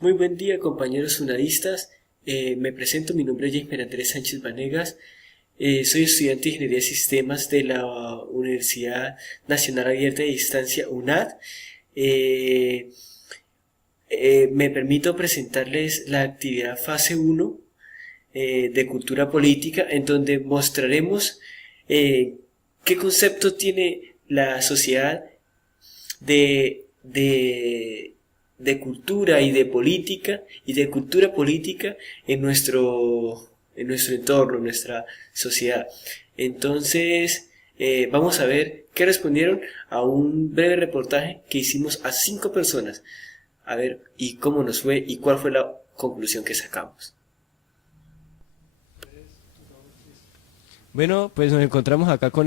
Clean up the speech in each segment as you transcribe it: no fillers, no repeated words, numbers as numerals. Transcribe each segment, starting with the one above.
Muy buen día, compañeros unadistas. Me presento, mi nombre es Jaime Andrés Sánchez Vanegas. Soy estudiante de Ingeniería de Sistemas de la Universidad Nacional Abierta de Distancia, UNAD. Eh, Me permito presentarles la actividad fase 1 de Cultura Política, en donde mostraremos qué concepto tiene la sociedad de, de cultura y de cultura política en nuestro entorno, en nuestra sociedad. Entonces, vamos a ver qué respondieron a un breve reportaje que hicimos a 5 personas. A ver, y cómo nos fue y cuál fue la conclusión que sacamos. Bueno, pues nos encontramos acá con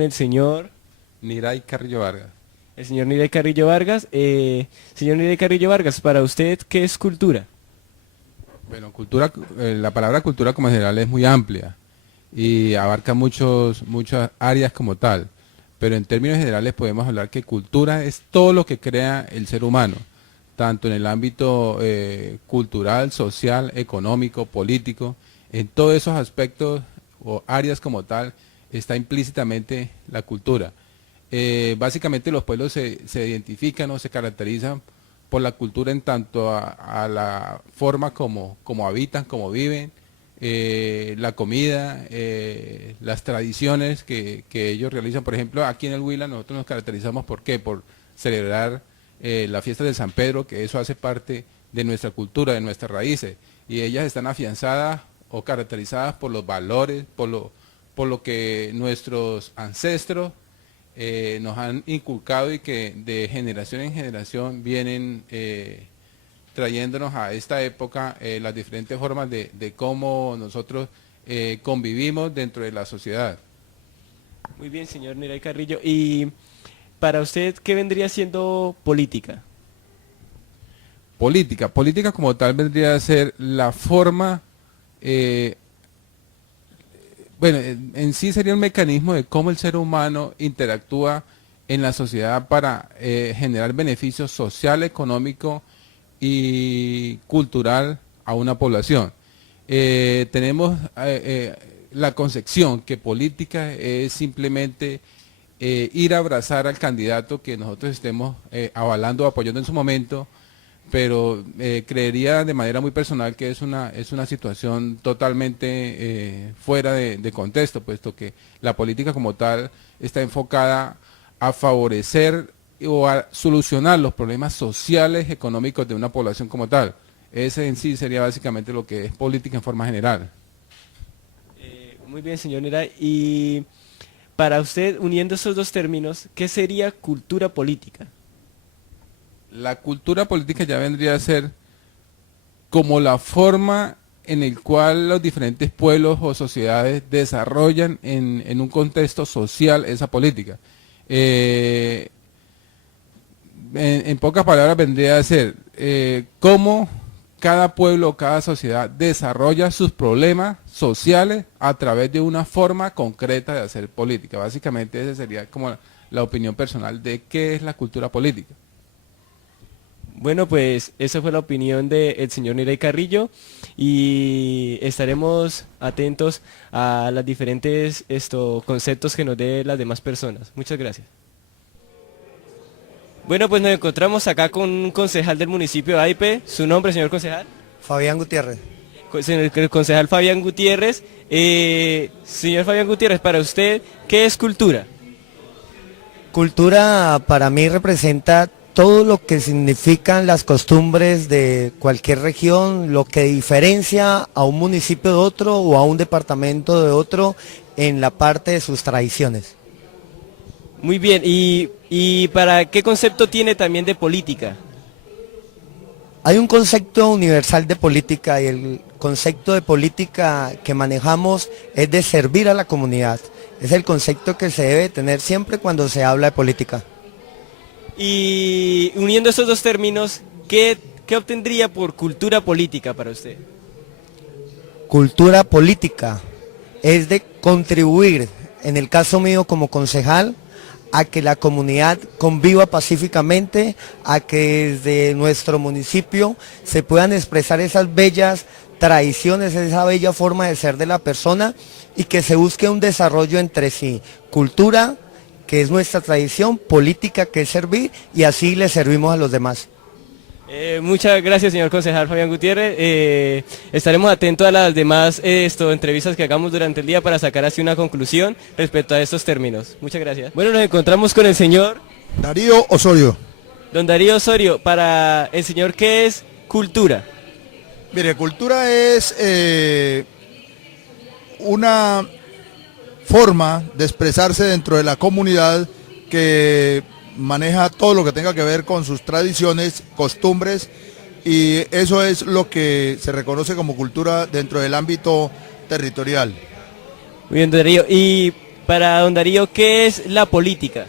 Niray Carrillo Vargas. el señor Nidey Carrillo Vargas. Señor Nidey Carrillo Vargas, para usted, ¿qué es cultura? Bueno, cultura, la palabra cultura como general es muy amplia y abarca muchas áreas como tal, pero en términos generales podemos hablar que cultura es todo lo que crea el ser humano, tanto en el ámbito cultural, social, económico, político, en todos esos aspectos o áreas como tal está implícitamente la cultura. Básicamente los pueblos se identifican o se caracterizan por la cultura en tanto a la forma como habitan, como viven, la comida, las tradiciones que ellos realizan. Por ejemplo, aquí en el Huila nosotros nos caracterizamos ¿por qué? Por celebrar la fiesta de San Pedro, que eso hace parte de nuestra cultura, de nuestras raíces, y ellas están afianzadas o caracterizadas por los valores, por lo que nuestros ancestros nos han inculcado y que de generación en generación vienen trayéndonos a esta época las diferentes formas de cómo nosotros convivimos dentro de la sociedad. Muy bien, señor Nidey Carrillo. Y para usted, ¿qué vendría siendo política? Política como tal vendría a ser la forma, bueno, en sí sería un mecanismo de cómo el ser humano interactúa en la sociedad para generar beneficios social, económico y cultural a una población. Tenemos la concepción que política es simplemente ir a abrazar al candidato que nosotros estemos avalando o apoyando en su momento, pero creería de manera muy personal que es una situación totalmente fuera de contexto, puesto que la política como tal está enfocada a favorecer o a solucionar los problemas sociales, económicos de una población como tal. Ese en sí sería básicamente lo que es política en forma general. Muy bien, señor Nidey. Y para usted, uniendo esos dos términos, ¿qué sería cultura política? La cultura política ya vendría a ser como la forma en el cual los diferentes pueblos o sociedades desarrollan en un contexto social esa política. En pocas palabras vendría a ser cómo cada pueblo o cada sociedad desarrolla sus problemas sociales a través de una forma concreta de hacer política. Básicamente esa sería como la opinión personal de qué es la cultura política. Bueno, pues esa fue la opinión del señor Nidey Carrillo y estaremos atentos a los diferentes conceptos que nos dé las demás personas. Muchas gracias. Bueno, pues nos encontramos acá con un concejal del municipio de Aipe. ¿Su nombre, señor concejal? Fabián Gutiérrez. El concejal Fabián Gutiérrez. Señor Fabián Gutiérrez, para usted, ¿qué es cultura? Cultura para mí representa todo lo que significan las costumbres de cualquier región, lo que diferencia a un municipio de otro o a un departamento de otro en la parte de sus tradiciones. Muy bien, ¿y para qué concepto tiene también de política? Hay un concepto universal de política y el concepto de política que manejamos es de servir a la comunidad. Es el concepto que se debe tener siempre cuando se habla de política. Y uniendo esos dos términos, ¿qué obtendría por cultura política para usted? Cultura política es de contribuir, en el caso mío como concejal, a que la comunidad conviva pacíficamente, a que desde nuestro municipio se puedan expresar esas bellas tradiciones, esa bella forma de ser de la persona y que se busque un desarrollo entre sí, cultura, que es nuestra tradición, política, que es servir, y así le servimos a los demás. Muchas gracias, señor concejal Fabián Gutiérrez. Estaremos atentos a las demás entrevistas que hagamos durante el día para sacar así una conclusión respecto a estos términos. Muchas gracias. Bueno, nos encontramos con el señor Darío Osorio. don Darío Osorio. Para el señor, ¿qué es cultura? Mire, cultura es una forma de expresarse dentro de la comunidad que maneja todo lo que tenga que ver con sus tradiciones, costumbres, y eso es lo que se reconoce como cultura dentro del ámbito territorial. Muy bien, don Darío. Y para don Darío, ¿qué es la política?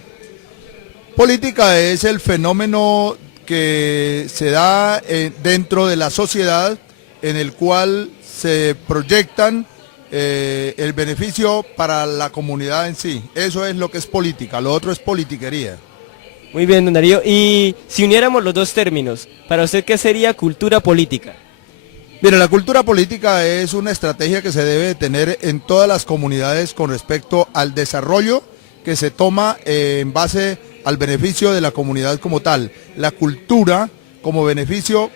Política es el fenómeno que se da dentro de la sociedad en el cual se proyectan el beneficio para la comunidad en sí. Eso es lo que es política, lo otro es politiquería. Muy bien, don Darío. Y si uniéramos los dos términos, para usted, ¿qué sería cultura política? Mire, la cultura política es una estrategia que se debe tener en todas las comunidades con respecto al desarrollo que se toma en base al beneficio de la comunidad como tal. La cultura como beneficio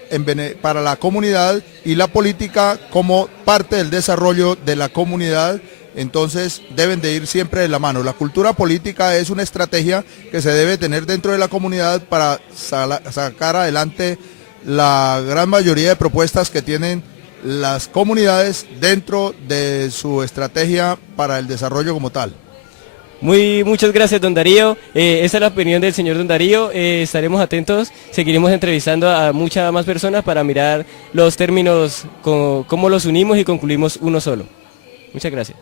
para la comunidad y la política como parte del desarrollo de la comunidad. Entonces deben de ir siempre de la mano. La cultura política es una estrategia que se debe tener dentro de la comunidad para sacar adelante la gran mayoría de propuestas que tienen las comunidades dentro de su estrategia para el desarrollo como tal. Muchas gracias, don Darío. Esa es la opinión del señor don Darío. Estaremos atentos, seguiremos entrevistando a muchas más personas para mirar los términos, cómo los unimos y concluimos uno solo. Muchas gracias.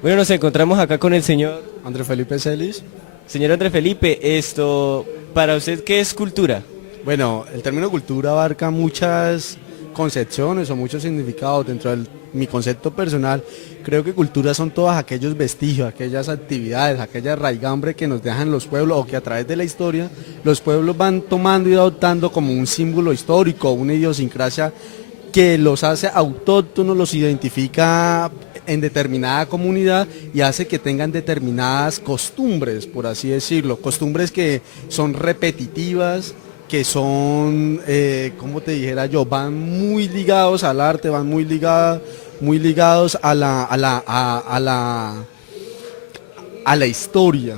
Bueno, nos encontramos acá con el señor Andrés Felipe Celis. Señor Andrés Felipe, para usted, ¿qué es cultura? Bueno, el término cultura abarca muchas concepciones o muchos significados. Dentro de mi concepto personal, creo que cultura son todos aquellos vestigios, aquellas actividades, aquella raigambre que nos dejan los pueblos o que a través de la historia los pueblos van tomando y adoptando como un símbolo histórico, una idiosincrasia que los hace autóctonos, los identifica en determinada comunidad y hace que tengan determinadas costumbres, por así decirlo, costumbres que son repetitivas, que son, como te dijera yo, van muy ligados al arte, van muy ligados a la historia.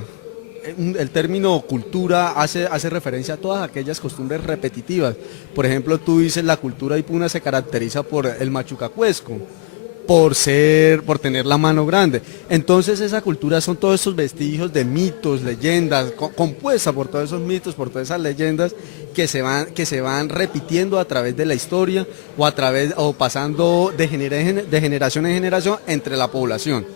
El término cultura hace referencia a todas aquellas costumbres repetitivas. Por ejemplo, tú dices la cultura ipuna se caracteriza por el machucacuesco, por tener la mano grande. Entonces esa cultura son todos esos vestigios de mitos, leyendas, compuesta por todos esos mitos, por todas esas leyendas que se van repitiendo a través de la historia o pasando de generación en generación entre la población.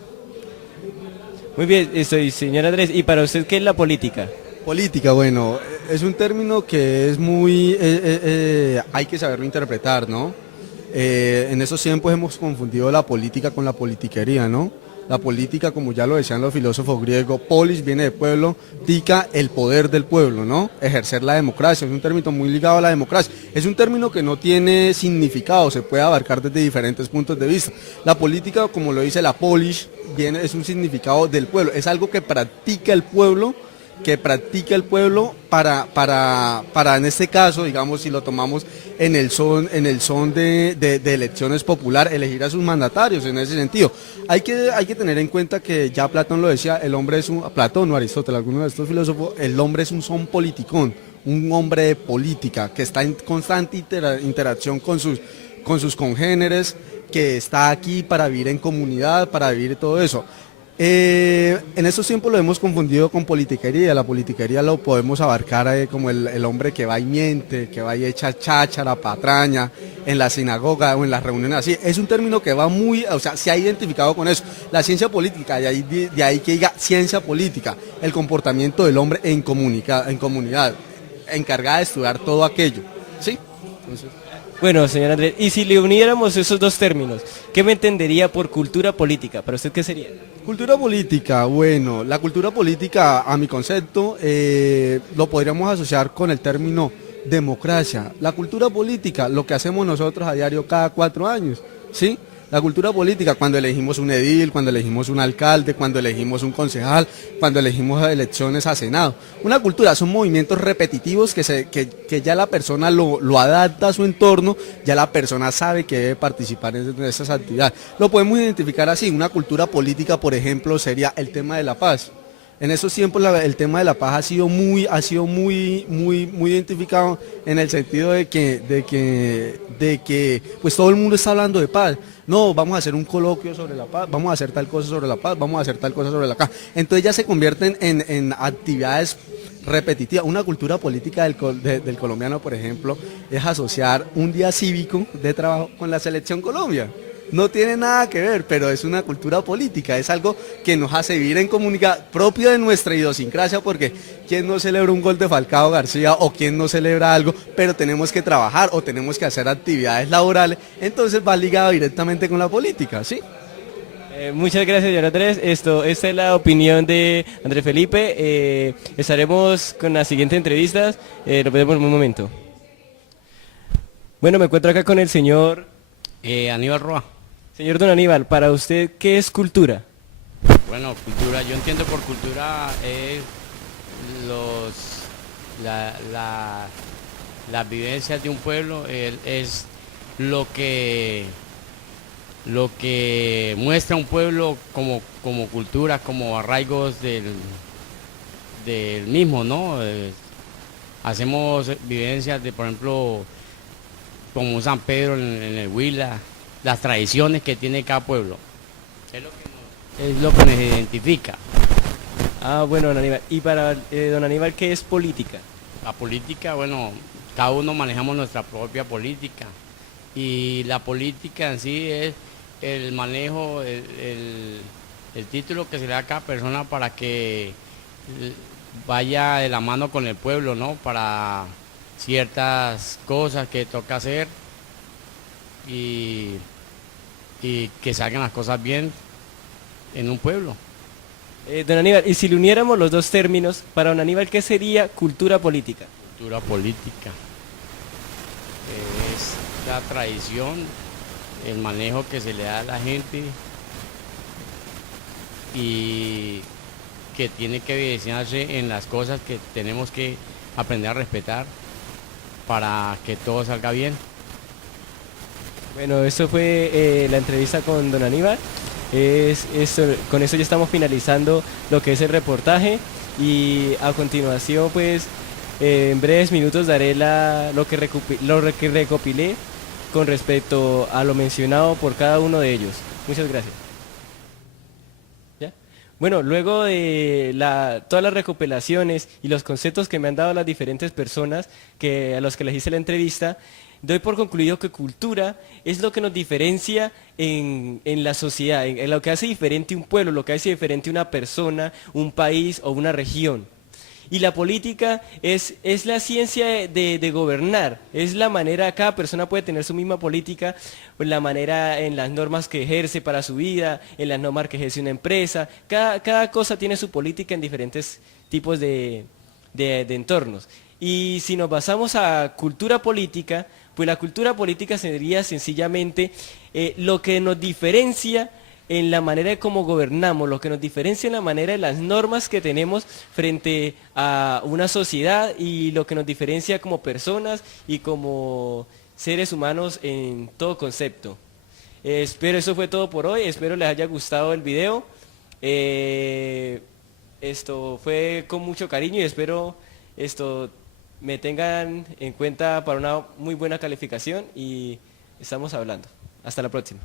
Muy bien, señor Andrés, ¿y para usted qué es la política? Política, bueno, es un término que es muy, hay que saberlo interpretar, ¿no? En esos tiempos hemos confundido la política con la politiquería, ¿no? La política, como ya lo decían los filósofos griegos, polis viene de pueblo, tica el poder del pueblo, ¿no? Ejercer la democracia, es un término muy ligado a la democracia. Es un término que no tiene significado, se puede abarcar desde diferentes puntos de vista. La política, como lo dice la polis, es un significado del pueblo, es algo que practica el pueblo para en este caso, digamos, si lo tomamos en el son de elecciones popular, elegir a sus mandatarios en ese sentido. Hay que tener en cuenta que ya Platón lo decía, Platón o Aristóteles, alguno de estos filósofos, el hombre es un son politicón, un hombre de política, que está en constante interacción con sus congéneres, que está aquí para vivir en comunidad, para vivir todo eso. En estos tiempos lo hemos confundido con politiquería. La politiquería lo podemos abarcar como el hombre que va y miente, que va y echa cháchara, patraña en la sinagoga o en las reuniones así. Es un término que va se ha identificado con eso. La ciencia política, de ahí que diga ciencia política, el comportamiento del hombre en comunidad, encargada de estudiar todo aquello. ¿Sí? Entonces... Bueno, señor Andrés, y si le uniéramos esos dos términos, ¿qué me entendería por cultura política? ¿Para usted qué sería? Cultura política, bueno, la cultura política, a mi concepto, lo podríamos asociar con el término democracia. La cultura política, lo que hacemos nosotros a diario cada 4 años, ¿sí? La cultura política, cuando elegimos un edil, cuando elegimos un alcalde, cuando elegimos un concejal, cuando elegimos elecciones a Senado. Una cultura son movimientos repetitivos que ya la persona lo adapta a su entorno, ya la persona sabe que debe participar en esas actividades. Lo podemos identificar así, una cultura política, por ejemplo, sería el tema de la paz. En esos tiempos el tema de la paz ha sido muy identificado en el sentido de que pues todo el mundo está hablando de paz. No, vamos a hacer un coloquio sobre la paz, vamos a hacer tal cosa sobre la paz, vamos a hacer tal cosa sobre la paz. Entonces ya se convierten en actividades repetitivas. Una cultura política del colombiano, por ejemplo, es asociar un día cívico de trabajo con la Selección Colombia. No tiene nada que ver, pero es una cultura política, es algo que nos hace vivir en comunidad propio de nuestra idiosincrasia, porque ¿quién no celebra un gol de Falcao García o quién no celebra algo? Pero tenemos que trabajar o tenemos que hacer actividades laborales, entonces va ligado directamente con la política, ¿sí? Muchas gracias, señor Andrés. Esta es la opinión de Andrés Felipe. Estaremos con las siguientes entrevistas. Nos vemos en un momento. Bueno, me encuentro acá con el señor Aníbal Roa. Señor Don Aníbal, para usted, ¿qué es cultura? Bueno, cultura, yo entiendo por cultura es las vivencias de un pueblo, es lo que muestra un pueblo como cultura, como arraigos del mismo, ¿no? Hacemos vivencias de, por ejemplo, como San Pedro en el Huila, las tradiciones que tiene cada pueblo. Es lo que nos identifica. Ah, bueno, don Aníbal. Y para don Aníbal, ¿qué es política? La política, bueno, cada uno manejamos nuestra propia política. Y la política en sí es el manejo, el título que se le da a cada persona para que vaya de la mano con el pueblo, ¿no? Para ciertas cosas que toca hacer y que salgan las cosas bien en un pueblo. Don Aníbal, y si le uniéramos los dos términos, para don Aníbal, ¿qué sería cultura política? Cultura política es la tradición, el manejo que se le da a la gente y que tiene que evidenciarse en las cosas que tenemos que aprender a respetar para que todo salga bien. Bueno, eso fue la entrevista con don Aníbal. Con eso ya estamos finalizando lo que es el reportaje y a continuación pues en breves minutos daré lo que recopilé con respecto a lo mencionado por cada uno de ellos. Muchas gracias. ¿Ya? Bueno, luego de todas las recopilaciones y los conceptos que me han dado las diferentes personas a los que les hice la entrevista, doy por concluido que cultura es lo que nos diferencia en la sociedad, en lo que hace diferente un pueblo, lo que hace diferente una persona, un país o una región. Y la política es la ciencia de gobernar, es la manera, cada persona puede tener su misma política, la manera en las normas que ejerce para su vida, en las normas que ejerce una empresa, cada cosa tiene su política en diferentes tipos de entornos. Y si nos basamos a cultura política, pues la cultura política sería sencillamente lo que nos diferencia en la manera de cómo gobernamos, lo que nos diferencia en la manera de las normas que tenemos frente a una sociedad y lo que nos diferencia como personas y como seres humanos en todo concepto. Espero eso fue todo por hoy, espero les haya gustado el video. Esto fue con mucho cariño y espero me tengan en cuenta para una muy buena calificación y estamos hablando. Hasta la próxima.